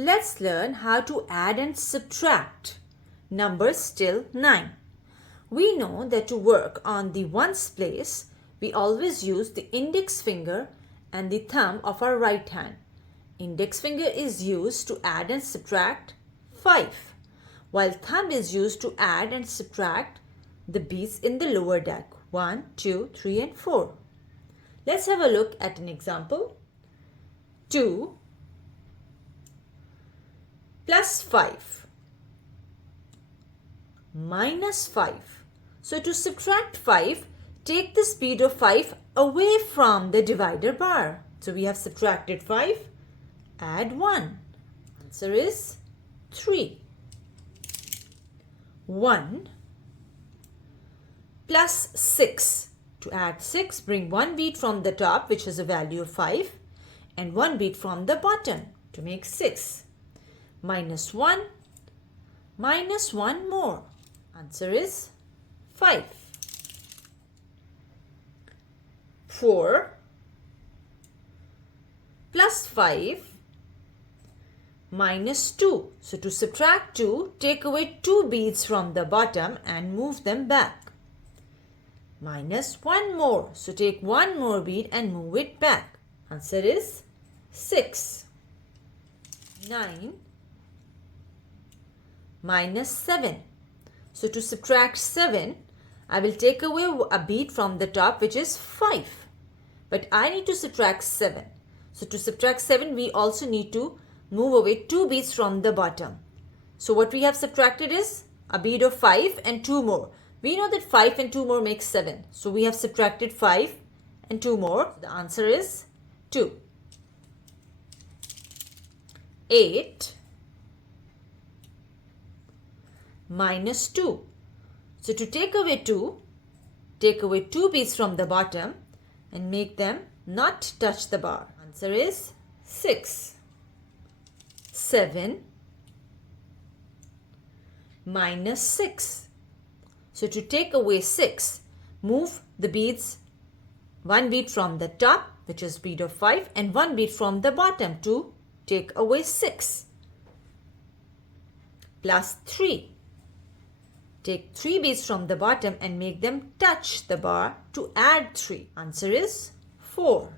Let's learn how to add and subtract numbers till 9. We know that to work on the ones place, we always use the index finger and the thumb of our right hand. Index finger is used to add and subtract 5, while thumb is used to add and subtract the beads in the lower deck 1, 2, 3 and 4. Let's have a look at an example. 2 plus 5 minus 5. So to subtract 5, take the speed of 5 away from the divider bar. So we have subtracted 5, add 1. Answer is 3. 1 plus 6. To add 6, bring one bead from the top, which is a value of 5, and one bead from the bottom to make 6. Minus 1, minus 1 more. Answer is 5. 4 plus 5 minus 2. So to subtract 2, take away 2 beads from the bottom and move them back. Minus 1 more. So take 1 more bead and move it back. Answer is 6. 9 minus 7. So to subtract 7, I will take away a bead from the top, which is 5. But I need to subtract 7. So to subtract 7, we also need to move away 2 beads from the bottom. So what we have subtracted is a bead of 5 and 2 more. We know that 5 and 2 more makes 7. So we have subtracted 5 and 2 more. The answer is 2. 8 minus 2. So to take away 2, take away 2 beads from the bottom and make them not touch the bar. Answer is 6. 7 minus 6. So to take away 6, move the beads, one bead from the top, which is bead of 5, and one bead from the bottom to take away 6. Plus 3. Take 3 beads from the bottom and make them touch the bar to add 3. Answer is 4.